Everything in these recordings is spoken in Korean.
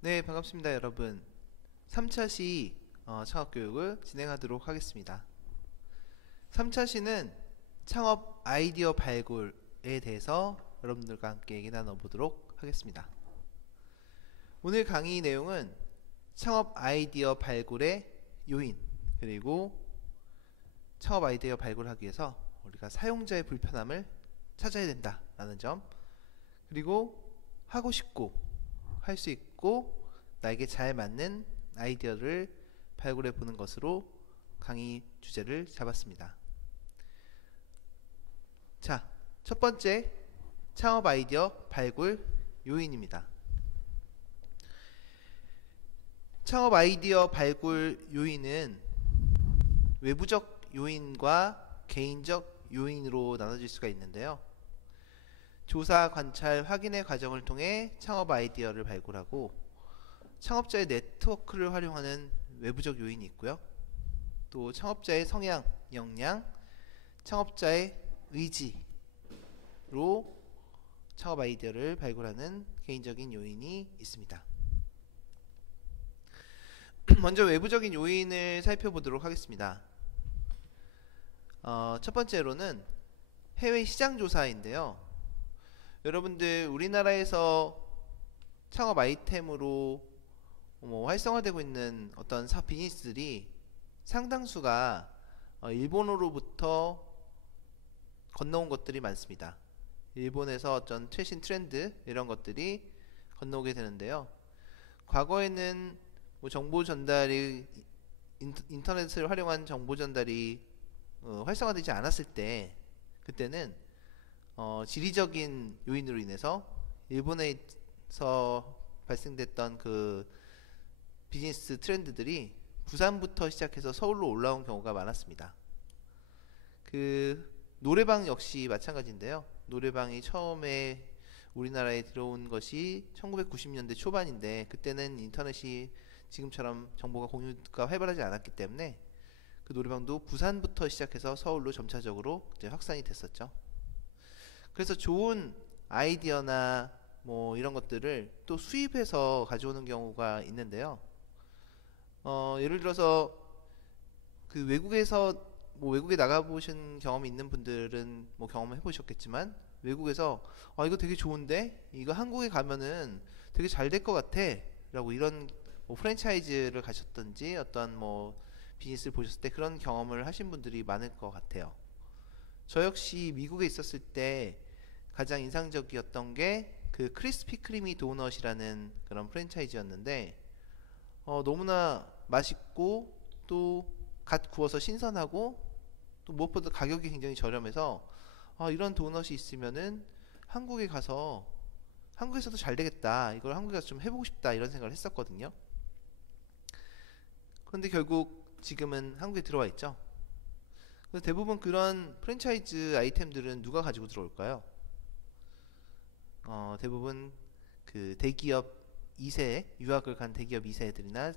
네, 반갑습니다, 여러분. 3차 시 창업 교육을 진행하도록 하겠습니다. 3차 시는 창업 아이디어 발굴에 대해서 여러분들과 함께 얘기 나눠보도록 하겠습니다. 오늘 강의 내용은 창업 아이디어 발굴의 요인, 그리고 창업 아이디어 발굴하기 위해서 우리가 사용자의 불편함을 찾아야 된다라는 점, 그리고 하고 싶고 할 수 있고 나에게 잘 맞는 아이디어를 발굴해 보는 것으로 강의 주제를 잡았습니다. 자, 첫 번째 창업 아이디어 발굴 요인입니다. 창업 아이디어 발굴 요인은 외부적 요인과 개인적 요인으로 나눠질 수가 있는데요. 조사, 관찰, 확인의 과정을 통해 창업 아이디어를 발굴하고 창업자의 네트워크를 활용하는 외부적 요인이 있고요. 또 창업자의 성향, 역량, 창업자의 의지로 창업 아이디어를 발굴하는 개인적인 요인이 있습니다. 먼저 외부적인 요인을 살펴보도록 하겠습니다. 첫 번째로는 해외 시장 조사인데요. 여러분들 우리나라에서 창업 아이템으로 활성화되고 있는 어떤 비즈니스들이 상당수가 일본으로부터 건너온 것들이 많습니다. 일본에서 어떤 최신 트렌드 이런 것들이 건너오게 되는데요. 과거에는 정보 전달이 인터넷을 활용한 정보 전달이 활성화되지 않았을 때, 그때는 지리적인 요인으로 인해서 일본에서 발생됐던 그 비즈니스 트렌드들이 부산부터 시작해서 서울로 올라온 경우가 많았습니다. 그 노래방 역시 마찬가지인데요. 노래방이 처음에 우리나라에 들어온 것이 1990년대 초반인데, 그때는 인터넷이 지금처럼 정보가 공유가 활발하지 않았기 때문에 그 노래방도 부산부터 시작해서 서울로 점차적으로 이제 확산이 됐었죠. 그래서 좋은 아이디어나 이런 것들을 또 수입해서 가져오는 경우가 있는데요. 예를 들어서 그 외국에 나가보신 경험이 있는 분들은 경험해 보셨겠지만, 외국에서 이거 되게 좋은데 이거 한국에 가면은 되게 잘 될 것 같아 라고, 이런 프랜차이즈를 가셨든지 어떤 비즈니스를 보셨을 때 그런 경험을 하신 분들이 많을 것 같아요. 저 역시 미국에 있었을 때 가장 인상적이었던 게 그 크리스피 크리미 도넛이라는 그런 프랜차이즈였는데, 너무나 맛있고 또 갓 구워서 신선하고 또 무엇보다 가격이 굉장히 저렴해서 이런 도넛이 있으면은 한국에 가서 한국에서도 잘 되겠다, 이걸 한국에 가서 좀 해보고 싶다, 이런 생각을 했었거든요. 그런데 결국 지금은 한국에 들어와 있죠. 그래서 대부분 그런 프랜차이즈 아이템들은 누가 가지고 들어올까요? 대부분 그 대기업 2세, 유학을 간 대기업 2세들이나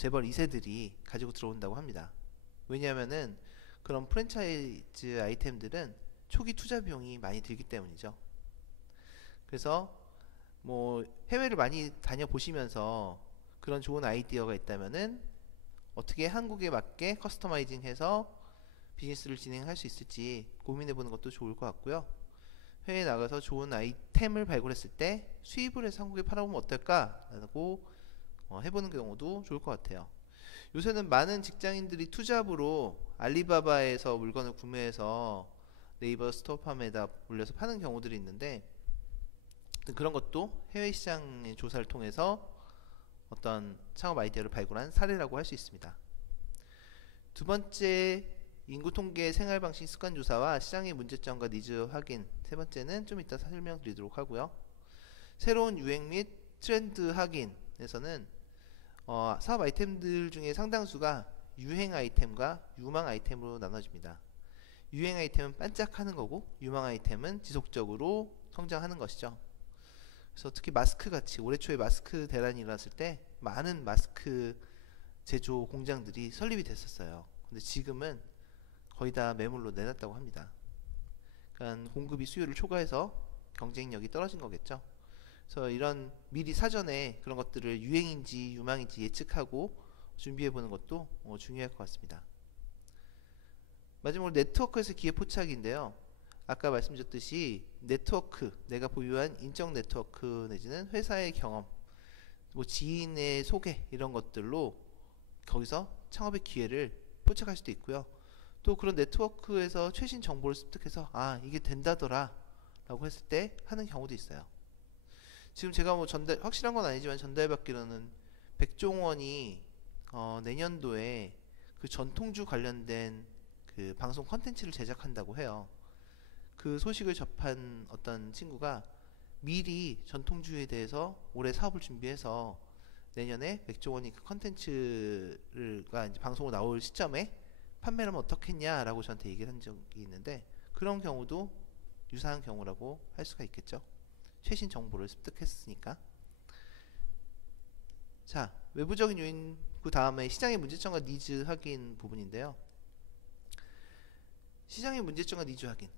재벌 2세들이 가지고 들어온다고 합니다. 왜냐하면은 그런 프랜차이즈 아이템들은 초기 투자 비용이 많이 들기 때문이죠. 그래서 해외를 많이 다녀보시면서 그런 좋은 아이디어가 있다면은 어떻게 한국에 맞게 커스터마이징해서 비즈니스를 진행할 수 있을지 고민해보는 것도 좋을 것 같고요. 해외에 나가서 좋은 아이템을 발굴했을 때 수입을 해서 한국에 팔아보면 어떨까라고 해보는 경우도 좋을 것 같아요. 요새는 많은 직장인들이 투잡으로 알리바바에서 물건을 구매해서 네이버 스토어팜에다 올려서 파는 경우들이 있는데, 그런 것도 해외 시장의 조사를 통해서 어떤 창업 아이디어를 발굴한 사례라고 할 수 있습니다. 두 번째, 인구 통계, 생활 방식 습관 조사와 시장의 문제점과 니즈 확인. 세 번째는 좀 이따 설명드리도록 하고요. 새로운 유행 및 트렌드 확인에서는 사업 아이템들 중에 상당수가 유행 아이템과 유망 아이템으로 나눠집니다. 유행 아이템은 반짝하는 거고, 유망 아이템은 지속적으로 성장하는 것이죠. 그래서 특히 마스크 같이 올해 초에 마스크 대란이 일어났을 때 많은 마스크 제조 공장들이 설립이 됐었어요. 근데 지금은 거의 다 매물로 내놨다고 합니다. 그러니까 공급이 수요를 초과해서 경쟁력이 떨어진 거겠죠. 그래서 이런 미리 사전에 그런 것들을 유행인지 유망인지 예측하고 준비해 보는 것도 중요할 것 같습니다. 마지막으로 네트워크에서 기회 포착인데요. 아까 말씀드렸듯이 네트워크, 내가 보유한 인적 네트워크 내지는 회사의 경험, 뭐 지인의 소개 이런 것들로 거기서 창업의 기회를 포착할 수도 있고요. 또 그런 네트워크에서 최신 정보를 습득해서 아 이게 된다더라 라고 했을 때 하는 경우도 있어요. 지금 제가 뭐 확실한 건 아니지만 전달받기로는 백종원이 내년도에 그 전통주 관련된 그 방송 컨텐츠를 제작한다고 해요. 그 소식을 접한 어떤 친구가 미리 전통주에 대해서 올해 사업을 준비해서 내년에 백종원이 그 컨텐츠가 이제 방송으로 나올 시점에 판매를 하면 어떻겠냐라고 저한테 얘기를 한 적이 있는데 그런 경우도 유사한 경우라고 할 수가 있겠죠. 최신 정보를 습득했으니까. 자, 외부적인 요인 그 다음에 시장의 문제점과 니즈 확인 부분인데요. 시장의 문제점과 니즈 확인.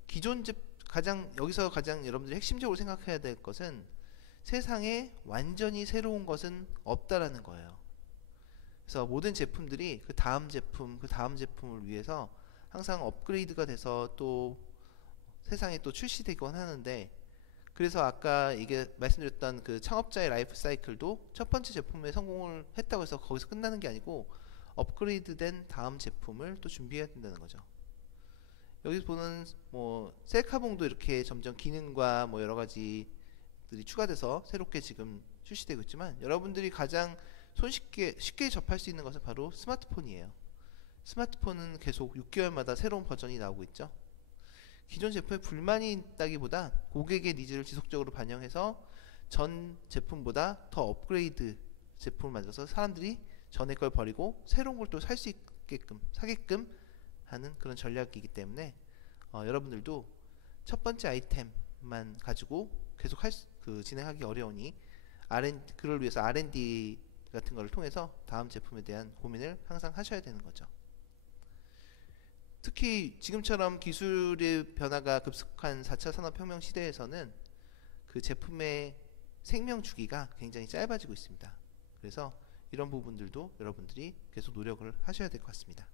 여기서 가장 여러분들이 핵심적으로 생각해야 될 것은 세상에 완전히 새로운 것은 없다라는 거예요. 그래서 모든 제품들이 그 다음 제품을 위해서 항상 업그레이드가 돼서 또 세상에 또 출시되곤 하는데 그래서 아까 이게 말씀드렸던 그 창업자의 라이프 사이클도 첫 번째 제품에 성공을 했다고 해서 거기서 끝나는 게 아니고 업그레이드된 다음 제품을 또 준비해야 된다는 거죠. 여기서 보는 뭐 셀카봉도 이렇게 점점 기능과 뭐 여러 가지들이 추가돼서 새롭게 지금 출시되고 있지만 여러분들이 가장 쉽게 접할 수 있는 것은 바로 스마트폰이에요. 스마트폰은 계속 6개월마다 새로운 버전이 나오고 있죠. 기존 제품에 불만이 있다기보다 고객의 니즈를 지속적으로 반영해서 전 제품보다 더 업그레이드 제품을 만들어서 사람들이 전에 걸 버리고 새로운 걸 또 살 수 있게끔 사게끔 하는 그런 전략이기 때문에 여러분들도 첫 번째 아이템만 가지고 계속 진행하기 어려우니 그걸 위해서 R&D 같은 걸 통해서 다음 제품에 대한 고민을 항상 하셔야 되는 거죠. 특히 지금처럼 기술의 변화가 급속한 4차 산업혁명 시대에서는 그 제품의 생명 주기가 굉장히 짧아지고 있습니다. 그래서 이런 부분들도 여러분들이 계속 노력을 하셔야 될 것 같습니다.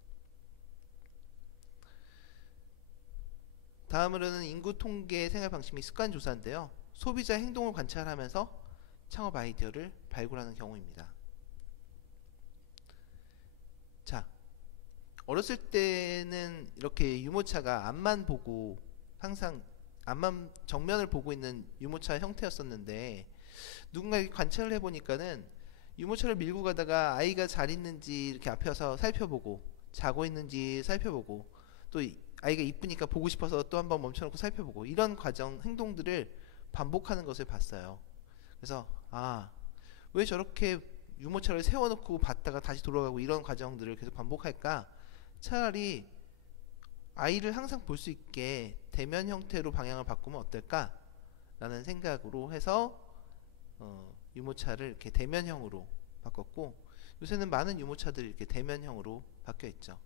다음으로는 인구 통계 생활 방식 및 습관 조사인데요. 소비자 행동을 관찰하면서 창업 아이디어를 발굴하는 경우입니다. 자, 어렸을 때는 이렇게 유모차가 앞만 보고 항상 앞만 정면을 보고 있는 유모차 형태였었는데 누군가 관찰을 해보니까는 유모차를 밀고 가다가 아이가 잘 있는지 이렇게 앞에 와서 살펴보고 자고 있는지 살펴보고 또 아이가 이쁘니까 보고 싶어서 또 한번 멈춰놓고 살펴보고 이런 행동들을 반복하는 것을 봤어요. 그래서 왜 저렇게 유모차를 세워놓고 봤다가 다시 돌아가고 이런 과정들을 계속 반복할까? 차라리 아이를 항상 볼 수 있게 대면 형태로 방향을 바꾸면 어떨까? 라는 생각으로 해서 유모차를 이렇게 대면형으로 바꿨고 요새는 많은 유모차들이 이렇게 대면형으로 바뀌어 있죠.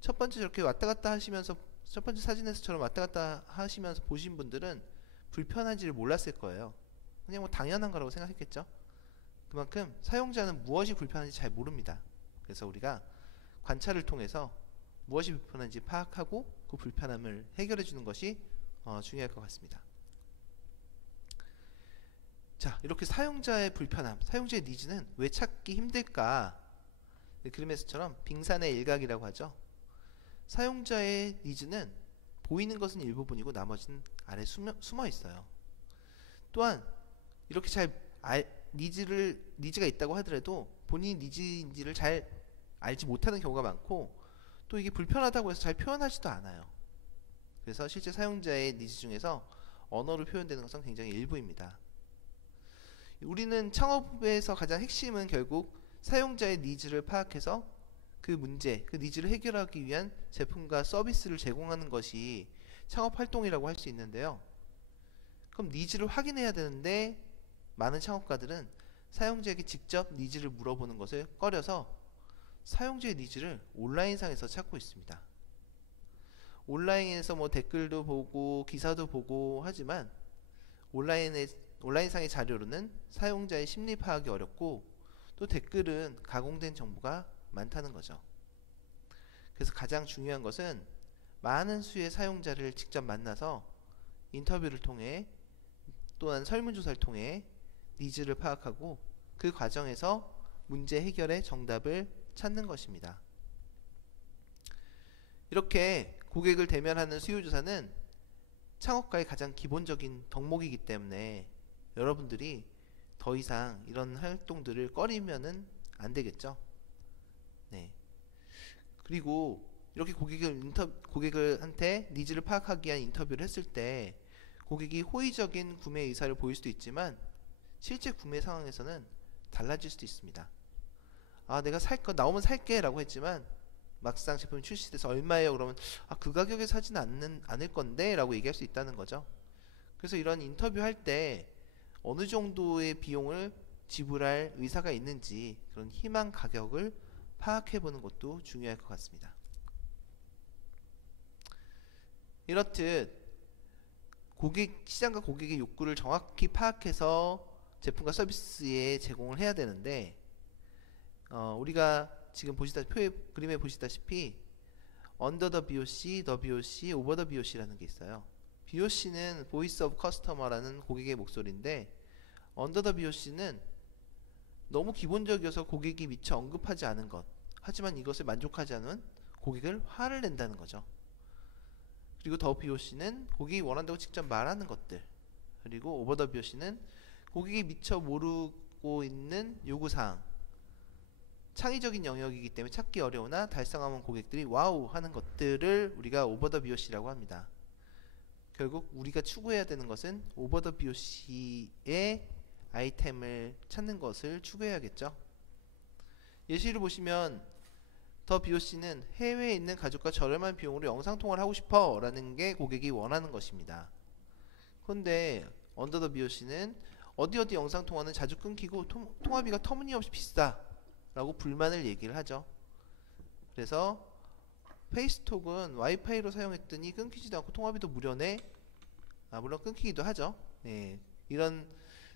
첫 번째 저렇게 왔다 갔다 하시면서 첫 번째 사진에서처럼 왔다 갔다 하시면서 보신 분들은 불편한지를 몰랐을 거예요. 그냥 뭐 당연한 거라고 생각했겠죠. 그만큼 사용자는 무엇이 불편한지 잘 모릅니다. 그래서 우리가 관찰을 통해서 무엇이 불편한지 파악하고 그 불편함을 해결해 주는 것이 중요할 것 같습니다. 자, 이렇게 사용자의 불편함, 사용자의 니즈는 왜 찾기 힘들까? 그림에서처럼 빙산의 일각이라고 하죠. 사용자의 니즈는 보이는 것은 일부분이고 나머지는 아래 숨어 있어요. 또한 이렇게 니즈가 있다고 하더라도 본인이 니즈인지를 잘 알지 못하는 경우가 많고 또 이게 불편하다고 해서 잘 표현하지도 않아요. 그래서 실제 사용자의 니즈 중에서 언어로 표현되는 것은 굉장히 일부입니다. 우리는 창업에서 가장 핵심은 결국 사용자의 니즈를 파악해서 그 니즈를 해결하기 위한 제품과 서비스를 제공하는 것이 창업 활동이라고 할 수 있는데요. 그럼 니즈를 확인해야 되는데 많은 창업가들은 사용자에게 직접 니즈를 물어보는 것을 꺼려서 사용자의 니즈를 온라인상에서 찾고 있습니다. 온라인에서 뭐 댓글도 보고 기사도 보고 하지만 온라인에 온라인상의 자료로는 사용자의 심리 파악이 어렵고 또 댓글은 가공된 정보가 많다는 거죠. 그래서 가장 중요한 것은 많은 수의 사용자를 직접 만나서 인터뷰를 통해 또한 설문조사를 통해 니즈를 파악하고 그 과정에서 문제 해결의 정답을 찾는 것입니다. 이렇게 고객을 대면하는 수요조사는 창업가의 가장 기본적인 덕목이기 때문에 여러분들이 더 이상 이런 활동들을 꺼리면은 안 되겠죠. 네. 그리고 이렇게 고객한테 니즈를 파악하기 위한 인터뷰를 했을 때 고객이 호의적인 구매 의사를 보일 수도 있지만 실제 구매 상황에서는 달라질 수도 있습니다. 아, 내가 나오면 살게 라고 했지만 막상 제품이 출시돼서 얼마예요? 그러면 그 가격에 사진 않을 건데 라고 얘기할 수 있다는 거죠. 그래서 이런 인터뷰 할 때 어느 정도의 비용을 지불할 의사가 있는지 그런 희망 가격을 파악해 보는 것도 중요할 것 같습니다. 이렇듯 시장과 고객의 욕구를 정확히 파악해서 제품과 서비스에 제공을 해야 되는데 우리가 지금 그림에 보시다시피 under the BOC, the BOC, over the BOC라는 게 있어요. BOC는 voice of customer라는 고객의 목소리인데 under the BOC는 너무 기본적이어서 고객이 미처 언급하지 않은 것, 하지만 이것을 만족하지 않은 고객을 화를 낸다는 거죠. 그리고 더 BOC는 고객이 원한다고 직접 말하는 것들, 그리고 over the BOC는 고객이 미처 모르고 있는 요구사항, 창의적인 영역이기 때문에 찾기 어려우나 달성하면 고객들이 와우 하는 것들을 우리가 over the BOC라고 합니다. 결국 우리가 추구해야 되는 것은 over the BOC의 아이템을 찾는 것을 추구해야겠죠. 예시를 보시면 더 BOC는 해외에 있는 가족과 저렴한 비용으로 영상통화를 하고 싶어 라는 게 고객이 원하는 것입니다. 그런데 under the BOC는 어디 영상통화는 자주 끊기고 통화비가 터무니없이 비싸 라고 불만을 얘기를 하죠. 그래서 페이스톡은 와이파이로 사용했더니 끊기지도 않고 통화비도 무료네. 물론 끊기기도 하죠. 네, 이런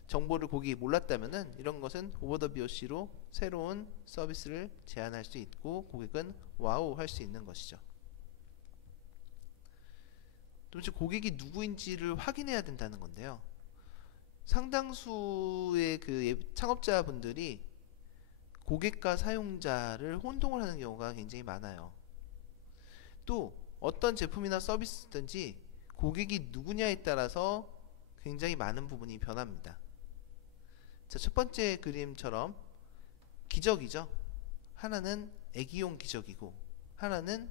정보를 고객이 몰랐다면은 이런 것은 over the BOC로 새로운 서비스를 제안할 수 있고 고객은 와우 할 수 있는 것이죠. 도대체 고객이 누구인지를 확인해야 된다는 건데요. 상당수의 창업자분들이 고객과 사용자를 혼동을 하는 경우가 굉장히 많아요. 또 어떤 제품이나 서비스든지 고객이 누구냐에 따라서 굉장히 많은 부분이 변합니다. 자, 첫 번째 그림처럼 기저귀죠. 하나는 애기용 기저귀고 하나는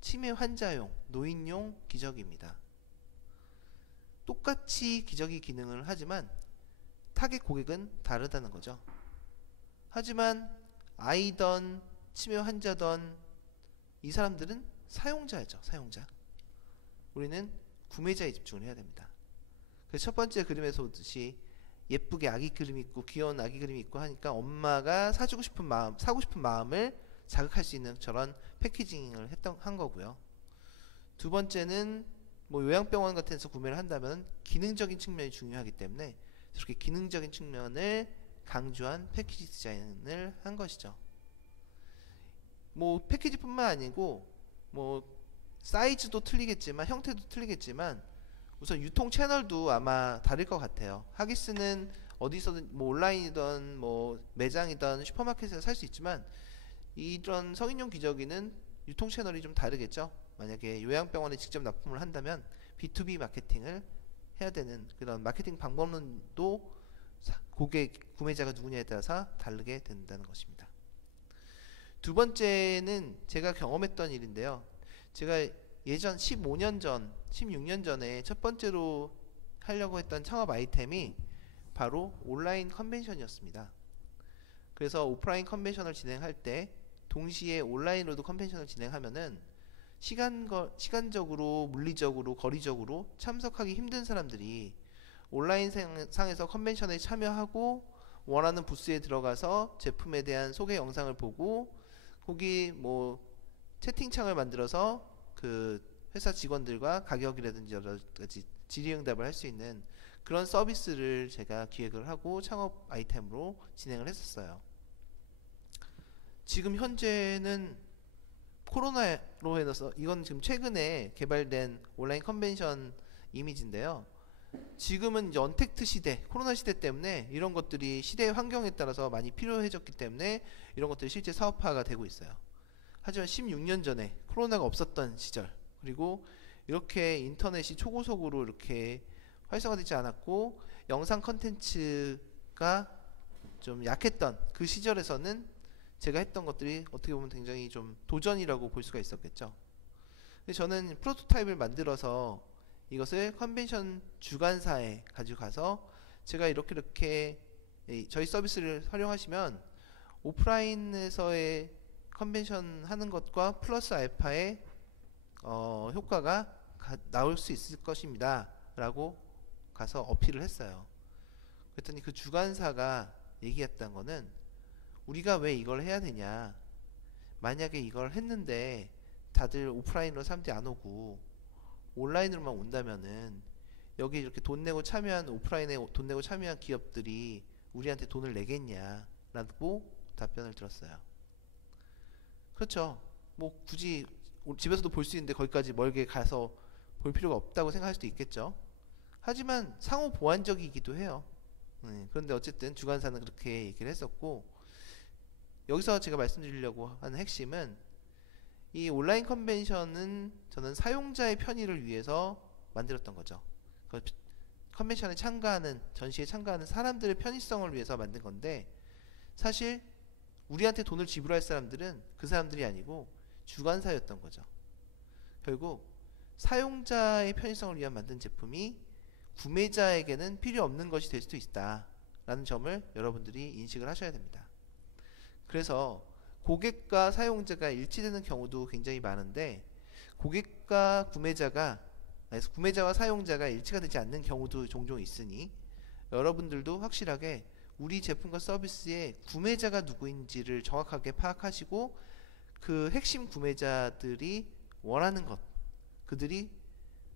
치매 환자용, 노인용 기저귀입니다. 똑같이 기저귀 기능을 하지만 타겟 고객은 다르다는 거죠. 하지만 아이던 치매 환자던 이 사람들은 사용자죠. 사용자. 우리는 구매자에 집중을 해야 됩니다. 그래서 첫 번째 그림에서 보듯이 예쁘게 아기 그림 있고 귀여운 아기 그림이 있고 하니까 엄마가 사고 싶은 마음을 자극할 수 있는 저런 패키징을 한 거고요. 두 번째는 요양병원 같은 데서 구매를 한다면 기능적인 측면이 중요하기 때문에 저렇게 기능적인 측면을 강조한 패키지 디자인을 한 것이죠. 패키지뿐만 아니고 사이즈도 틀리겠지만 형태도 틀리겠지만 우선 유통 채널도 아마 다를 것 같아요. 하기스는 어디서든 온라인이든 매장이든 슈퍼마켓에서 살 수 있지만 이런 성인용 기저귀는 유통 채널이 좀 다르겠죠. 만약에 요양병원에 직접 납품을 한다면 B2B 마케팅을 해야 되는 그런 마케팅 방법론도 구매자가 누구냐에 따라서 다르게 된다는 것입니다. 두 번째는 제가 경험했던 일인데요. 제가 예전 15년 전, 16년 전에 첫 번째로 하려고 했던 창업 아이템이 바로 온라인 컨벤션이었습니다. 그래서 오프라인 컨벤션을 진행할 때 동시에 온라인으로도 컨벤션을 진행하면은 시간적으로, 물리적으로, 거리적으로 참석하기 힘든 사람들이 온라인 상에서 컨벤션에 참여하고 원하는 부스에 들어가서 제품에 대한 소개 영상을 보고 거기 채팅창을 만들어서 그 회사 직원들과 가격이라든지 여러 가지 질의응답을 할 수 있는 그런 서비스를 제가 기획을 하고 창업 아이템으로 진행을 했었어요. 지금 현재는 코로나로 해서 이건 지금 최근에 개발된 온라인 컨벤션 이미지인데요. 지금은 이제 언택트 시대, 코로나 시대 때문에 이런 것들이 시대의 환경에 따라서 많이 필요해졌기 때문에 이런 것들이 실제 사업화가 되고 있어요. 하지만 16년 전에 코로나가 없었던 시절, 그리고 이렇게 인터넷이 초고속으로 이렇게 활성화되지 않았고 영상 컨텐츠가 좀 약했던 그 시절에서는 제가 했던 것들이 어떻게 보면 굉장히 좀 도전이라고 볼 수가 있었겠죠. 근데 저는 프로토타입을 만들어서 이것을 컨벤션 주관사에 가지고 가서 제가 이렇게 저희 서비스를 활용하시면 오프라인에서의 컨벤션 하는 것과 플러스 알파의 효과가 나올 수 있을 것입니다 라고 가서 어필을 했어요. 그랬더니 그 주관사가 얘기했던 거는, 우리가 왜 이걸 해야 되냐, 만약에 이걸 했는데 다들 오프라인으로 사람들이 안 오고 온라인으로만 온다면은 여기 이렇게 돈 내고 참여한, 오프라인에 돈 내고 참여한 기업들이 우리한테 돈을 내겠냐 라고 답변을 들었어요. 그렇죠. 뭐 굳이 집에서도 볼 수 있는데 거기까지 멀게 가서 볼 필요가 없다고 생각할 수도 있겠죠. 하지만 상호 보완적이기도 해요. 그런데 어쨌든 주관사는 그렇게 얘기를 했었고, 여기서 제가 말씀드리려고 하는 핵심은, 이 온라인 컨벤션은 저는 사용자의 편의를 위해서 만들었던 거죠. 컨벤션에 참가하는, 전시에 참가하는 사람들의 편의성을 위해서 만든 건데, 사실 우리한테 돈을 지불할 사람들은 그 사람들이 아니고 주관사였던 거죠. 결국 사용자의 편의성을 위한 만든 제품이 구매자에게는 필요 없는 것이 될 수도 있다 라는 점을 여러분들이 인식을 하셔야 됩니다. 그래서 고객과 사용자가 일치되는 경우도 굉장히 많은데, 고객과 구매자가, 구매자와 사용자가 일치가 되지 않는 경우도 종종 있으니 여러분들도 확실하게 우리 제품과 서비스의 구매자가 누구인지를 정확하게 파악하시고, 그 핵심 구매자들이 원하는 것, 그들이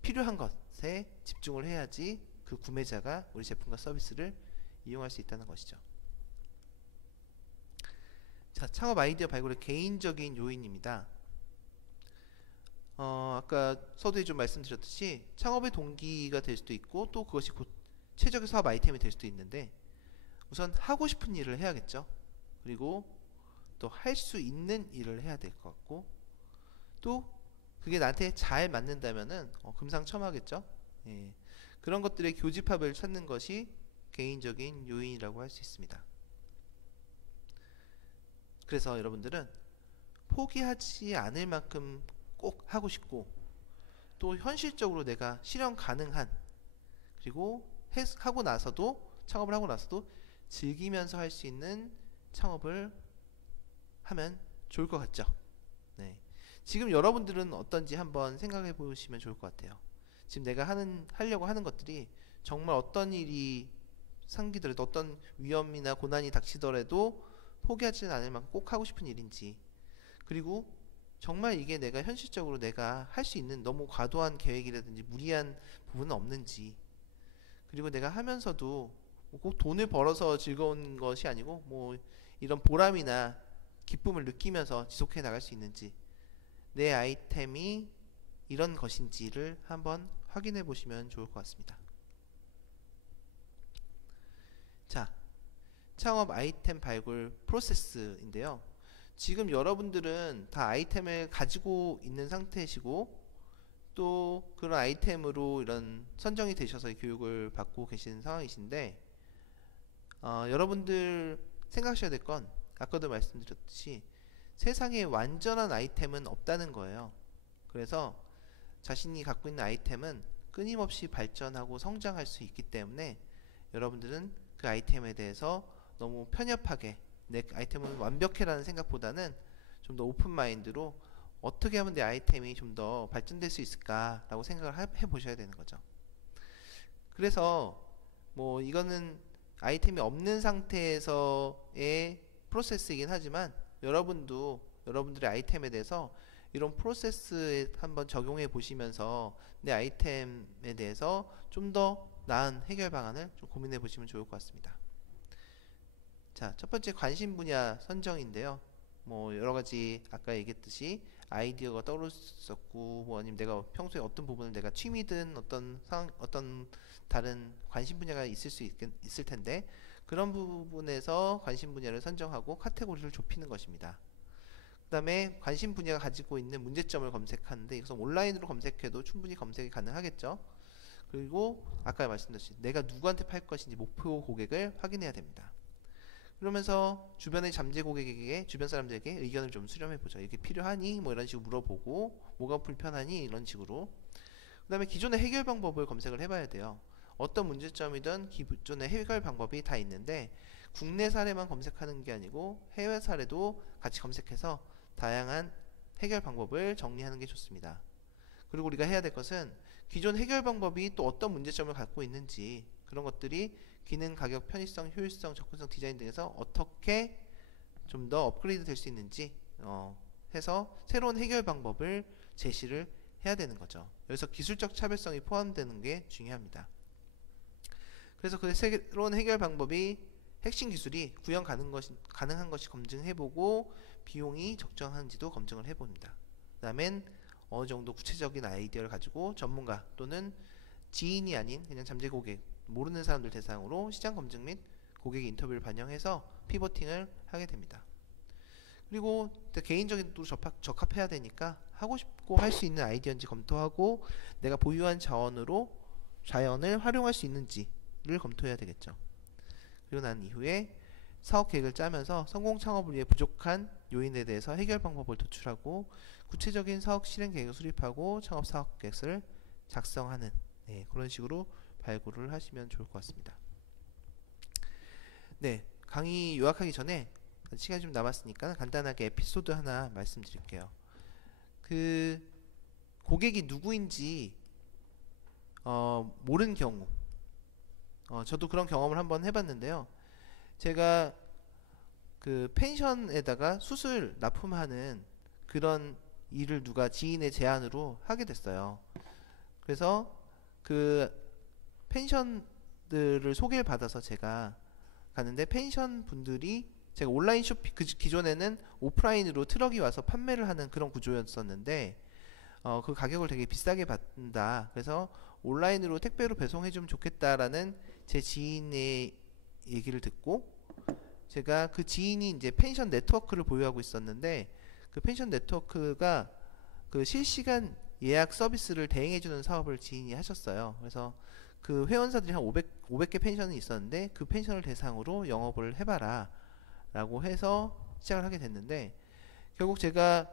필요한 것에 집중을 해야지 그 구매자가 우리 제품과 서비스를 이용할 수 있다는 것이죠. 자, 창업 아이디어 발굴의 개인적인 요인입니다. 아까 서두에 좀 말씀드렸듯이 창업의 동기가 될 수도 있고, 또 그것이 곧 최적의 사업 아이템이 될 수도 있는데, 우선 하고 싶은 일을 해야겠죠. 그리고 또 할 수 있는 일을 해야 될 것 같고, 또 그게 나한테 잘 맞는다면은 금상첨화겠죠. 예. 그런 것들의 교집합을 찾는 것이 개인적인 요인이라고 할 수 있습니다. 그래서 여러분들은 포기하지 않을 만큼 꼭 하고 싶고, 또 현실적으로 내가 실현 가능한, 그리고 하고 나서도, 창업을 하고 나서도 즐기면서 할 수 있는 창업을 하면 좋을 것 같죠. 네. 지금 여러분들은 어떤지 한번 생각해 보시면 좋을 것 같아요. 지금 내가 하려고 하는 것들이 정말 어떤 일이 생기더라도, 어떤 위험이나 고난이 닥치더라도 포기하지는 않을 만큼 꼭 하고 싶은 일인지, 그리고 정말 이게 내가 현실적으로 내가 할 수 있는 너무 과도한 계획이라든지 무리한 부분은 없는지, 그리고 내가 하면서도 꼭 돈을 벌어서 즐거운 것이 아니고 뭐 이런 보람이나 기쁨을 느끼면서 지속해 나갈 수 있는지, 내 아이템이 이런 것인지를 한번 확인해 보시면 좋을 것 같습니다. 자, 창업 아이템 발굴 프로세스인데요. 지금 여러분들은 다 아이템을 가지고 있는 상태이시고, 또 그런 아이템으로 이런 선정이 되셔서 교육을 받고 계신 상황이신데, 여러분들 생각하셔야 될 건, 아까도 말씀드렸듯이 세상에 완전한 아이템은 없다는 거예요. 그래서 자신이 갖고 있는 아이템은 끊임없이 발전하고 성장할 수 있기 때문에 여러분들은 그 아이템에 대해서 너무 편협하게, 내 아이템은 완벽해라는 생각보다는 좀 더 오픈 마인드로 어떻게 하면 내 아이템이 좀 더 발전될 수 있을까 라고 생각을 해보셔야 되는 거죠. 그래서 뭐 이거는 아이템이 없는 상태에서의 프로세스이긴 하지만, 여러분도 여러분들의 아이템에 대해서 이런 프로세스에 한번 적용해 보시면서 내 아이템에 대해서 좀 더 나은 해결 방안을 좀 고민해 보시면 좋을 것 같습니다. 자, 첫 번째 관심 분야 선정인데요. 뭐 여러 가지 아까 얘기했듯이 아이디어가 떠올랐었고, 뭐 아니면 내가 평소에 어떤 부분을 내가 취미든 어떤 상황, 어떤 다른 관심 분야가 있을 텐데, 그런 부분에서 관심 분야를 선정하고 카테고리를 좁히는 것입니다. 그 다음에 관심 분야가 가지고 있는 문제점을 검색하는데, 이것은 온라인으로 검색해도 충분히 검색이 가능하겠죠. 그리고 아까 말씀드렸듯이 내가 누구한테 팔 것인지 목표 고객을 확인해야 됩니다. 그러면서 주변의 잠재 고객에게, 주변 사람들에게 의견을 좀 수렴해보죠. 이게 필요하니? 뭐 이런 식으로 물어보고, 뭐가 불편하니? 이런 식으로. 그 다음에 기존의 해결 방법을 검색을 해봐야 돼요. 어떤 문제점이든 기존의 해결 방법이 다 있는데, 국내 사례만 검색하는 게 아니고 해외 사례도 같이 검색해서 다양한 해결 방법을 정리하는 게 좋습니다. 그리고 우리가 해야 될 것은 기존 해결 방법이 또 어떤 문제점을 갖고 있는지, 그런 것들이 기능, 가격, 편의성, 효율성, 접근성, 디자인 등에서 어떻게 좀 더 업그레이드 될 수 있는지 해서 새로운 해결 방법을 제시를 해야 되는 거죠. 여기서 기술적 차별성이 포함되는 게 중요합니다. 그래서 그 새로운 해결 방법이 핵심 기술이 구현 가능한 것이 검증해보고 비용이 적정한지도 검증을 해봅니다. 그 다음엔 어느 정도 구체적인 아이디어를 가지고 전문가 또는 지인이 아닌 그냥 잠재 고객, 모르는 사람들 대상으로 시장 검증 및 고객의 인터뷰를 반영해서 피보팅을 하게 됩니다. 그리고 개인적인 또 적합해야 되니까 하고 싶고 할 수 있는 아이디어인지 검토하고 내가 보유한 자원을 활용할 수 있는지를 검토해야 되겠죠. 그리고 난 이후에 사업 계획을 짜면서 성공 창업을 위해 부족한 요인에 대해서 해결 방법을 도출하고 구체적인 사업 실행 계획을 수립하고 창업 사업 계획을 작성하는 그런 식으로 발굴을 하시면 좋을 것 같습니다. 네, 강의 요약하기 전에 시간이 좀 남았으니까 간단하게 에피소드 하나 말씀드릴게요. 그 고객이 누구인지 모르는 경우, 저도 그런 경험을 한번 해봤는데요. 제가 그 펜션에다가 수술 납품하는 그런 일을 누가 지인의 제안으로 하게 됐어요. 그래서 그 펜션들을 소개를 받아서 제가 가는데, 펜션 분들이 제가 온라인 쇼핑, 기존에는 오프라인으로 트럭이 와서 판매를 하는 그런 구조였었는데 그 가격을 되게 비싸게 받는다, 그래서 온라인으로 택배로 배송해주면 좋겠다라는 제 지인의 얘기를 듣고, 제가 그 지인이 이제 펜션 네트워크를 보유하고 있었는데, 그 펜션 네트워크가 그 실시간 예약 서비스를 대행해주는 사업을 지인이 하셨어요. 그래서 그 회원사들이 한 500개 펜션이 있었는데 그 펜션을 대상으로 영업을 해봐라 라고 해서 시작을 하게 됐는데, 결국 제가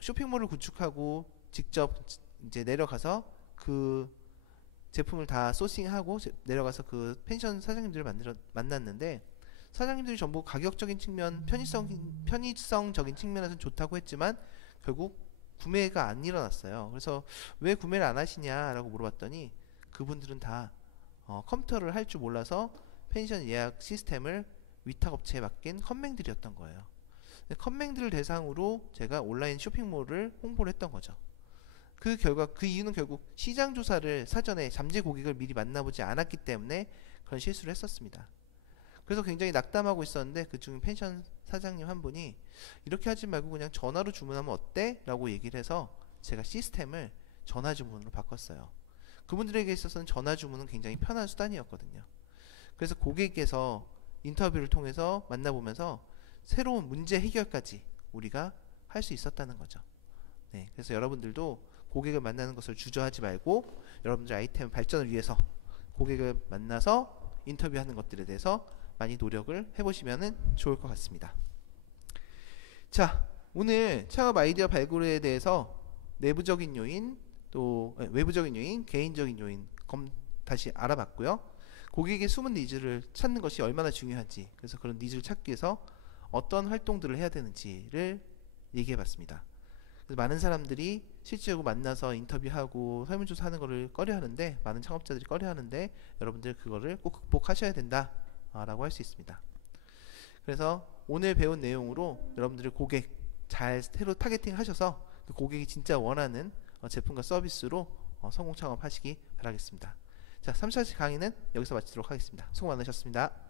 쇼핑몰을 구축하고 직접 이제 내려가서 그 제품을 다 소싱하고 내려가서 그 펜션 사장님들을 만났는데, 사장님들이 전부 가격적인 측면, 편의성적인 측면에서는 좋다고 했지만 결국 구매가 안 일어났어요. 그래서 왜 구매를 안 하시냐라고 물어봤더니 그분들은 다 컴퓨터를 할 줄 몰라서 펜션 예약 시스템을 위탁업체에 맡긴 컴맹들이었던 거예요. 컴맹들을 대상으로 제가 온라인 쇼핑몰을 홍보를 했던 거죠. 그 이유는 결국 시장 조사를 사전에 잠재 고객을 미리 만나보지 않았기 때문에 그런 실수를 했었습니다. 그래서 굉장히 낙담하고 있었는데 그중 펜션 사장님 한 분이 이렇게 하지 말고 그냥 전화로 주문하면 어때? 라고 얘기를 해서 제가 시스템을 전화 주문으로 바꿨어요. 그분들에게 있어서는 전화 주문은 굉장히 편한 수단이었거든요. 그래서 고객께서 인터뷰를 통해서 만나보면서 새로운 문제 해결까지 우리가 할 수 있었다는 거죠. 네, 그래서 여러분들도 고객을 만나는 것을 주저하지 말고 여러분들 아이템 발전을 위해서 고객을 만나서 인터뷰하는 것들에 대해서 많이 노력을 해보시면 좋을 것 같습니다. 자, 오늘 창업 아이디어 발굴에 대해서 내부적인 요인, 또 외부적인 요인, 개인적인 요인 다시 알아봤고요. 고객의 숨은 니즈를 찾는 것이 얼마나 중요한지, 그래서 그런 니즈를 찾기 위해서 어떤 활동들을 해야 되는지를 얘기해봤습니다. 그래서 많은 사람들이 실제로 만나서 인터뷰하고 설문조사하는 것을 꺼려하는데, 많은 창업자들이 꺼려하는데 여러분들 그거를 꼭 극복하셔야 된다 라고 할 수 있습니다. 그래서 오늘 배운 내용으로 여러분들의 고객 잘 새로 타겟팅 하셔서 그 고객이 진짜 원하는 제품과 서비스로 성공 창업하시기 바라겠습니다. 자, 자, 3차시 강의는 여기서 마치도록 하겠습니다. 수고 많으셨습니다.